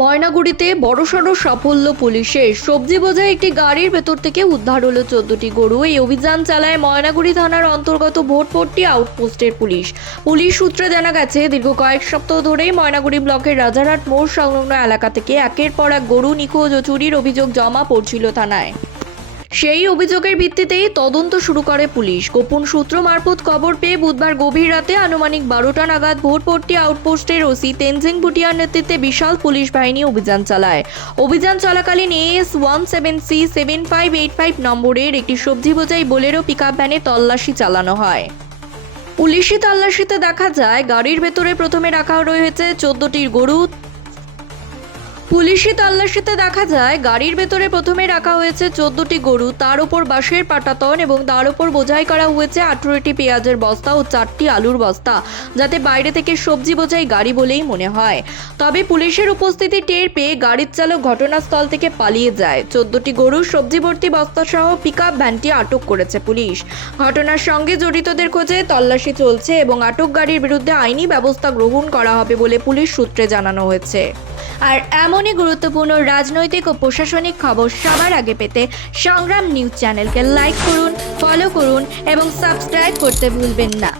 ময়নাগুড়িতে বড়সড় সাফল্য পুলিশের সবজি বোঝাই একটি গাড়ির ভেতর থেকে উদ্ধার হলো চোদ্দটি গরু। এই অভিযান চালায় ময়নাগুড়ি থানার অন্তর্গত ভোটপট্টি আউটপোস্টের পুলিশ। পুলিশ সূত্রে জানা গেছে, দীর্ঘ কয়েক সপ্তাহ ধরেই ময়নাগুড়ি ব্লকের রাজারহাট মোড় সংলগ্ন এলাকা থেকে একের পর এক গরু, নিখোঁজ ও চুরির অভিযোগ জমা পড়ছিল থানায়। সেই অভিযোগের ভিত্তিতেই তদন্ত শুরু করে পুলিশ। গোপন সূত্র মারফত খবর পেয়ে বুধবার গভীর রাতে আনুমানিক বারোটা নাগাদ ভোটপট্টি আউটপোস্টের ওসি তেনজিং ভুটিয়ার নেতৃত্বে বিশাল পুলিশ বাহিনী অভিযান চালায়। অভিযান চলাকালীন A S one seven C seven five eight five নম্বরের একটি সবজি বোঝাই বোলেরো পিকআপ ভ্যানে তল্লাশি চালানো হয়। পুলিশি তল্লাশিতে দেখা যায়, গাড়ির ভেতরে প্রথমে রাখা রয়েছে চোদ্দটির গরু পুলিশি তল্লাশিতে দেখা যায়, গাড়ির ভেতরে প্রথমে রাখা হয়েছে চোদ্দটি গরু, তার উপর বাঁশের পাটাতন এবং তার উপর বোঝাই করা হয়েছে আঠেরোটি পেঁয়াজের বস্তা ও চারটি আলুর বস্তা, যাতে বাইরে থেকে সবজি বোঝাই গাড়ি বলেই মনে হয়। তবে পুলিশের উপস্থিতি টের পেয়ে গাড়ির চালক ঘটনাস্থল থেকে পালিয়ে যায়। চোদ্দটি গরু, সবজি ভর্তি বস্তা সহ পিক ভ্যানটি আটক করেছে পুলিশ। ঘটনার সঙ্গে জড়িতদের খোঁজে তল্লাশি চলছে এবং আটক গাড়ির বিরুদ্ধে আইনি ব্যবস্থা গ্রহণ করা হবে বলে পুলিশ সূত্রে জানানো হয়েছে। আর এমনই গুরুত্বপূর্ণ রাজনৈতিক ও প্রশাসনিক খবর সবার আগে পেতে সংগ্রাম নিউজ চ্যানেলকে লাইক করুন ফলো করুন এবং সাবস্ক্রাইব করতে ভুলবেন না।